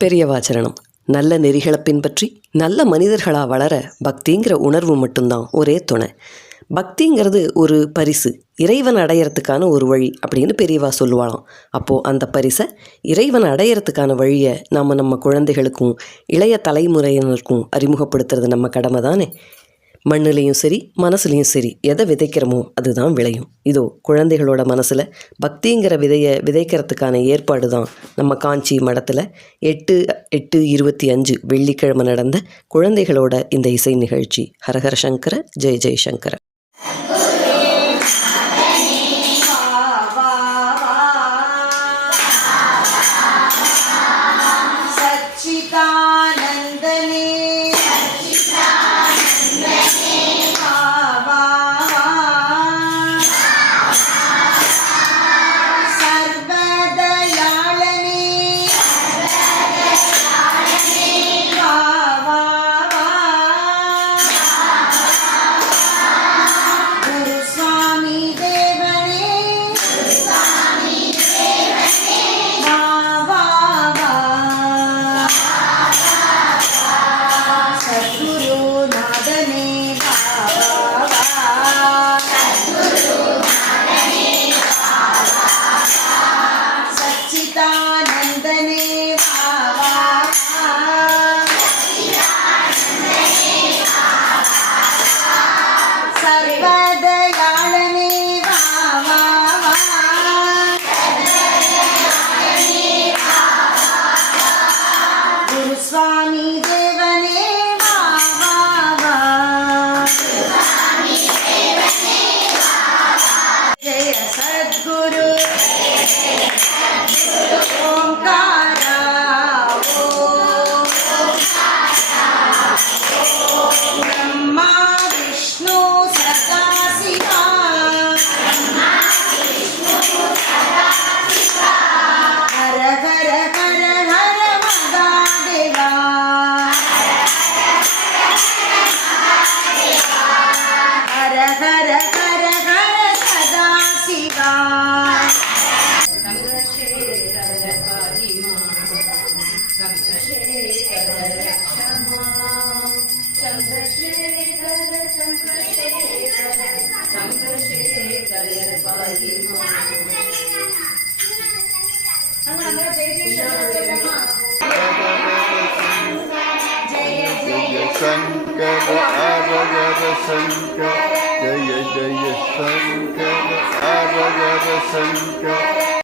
பெரியவாச்சரணம். நல்ல நெறிகளை பின்பற்றி நல்ல மனிதர்களாக வளர பக்திங்கிற உணர்வு மட்டும்தான் ஒரே துணை. பக்திங்கிறது ஒரு பரிசு, இறைவன் அடையிறதுக்கான ஒரு வழி அப்படின்னு பெரியவா சொல்லுவாளாம். அப்போது அந்த பரிசை இறைவன் அடையிறதுக்கான வழியை நம்ம குழந்தைகளுக்கும் இளைய தலைமுறையினருக்கும் அறிமுகப்படுத்துறது நம்ம கடமை தானே. மண்ணுலேயும் சரி மனசுலேயும் சரி எதை விதைக்கிறோமோ அதுதான் விளையும். இதோ குழந்தைகளோட மனசில் பக்திங்கிற விதையை விதைக்கிறதுக்கான ஏற்பாடு தான் நம்ம காஞ்சி மடத்தில் 8/8/25 வெள்ளிக்கிழமை நடந்த குழந்தைகளோட இந்த இசை நிகழ்ச்சி. ஹரஹர சங்கர, ஜெய ஜெய சங்கர. शंकर अरगर शंकर, जय जय शंकर अरगर शंकर.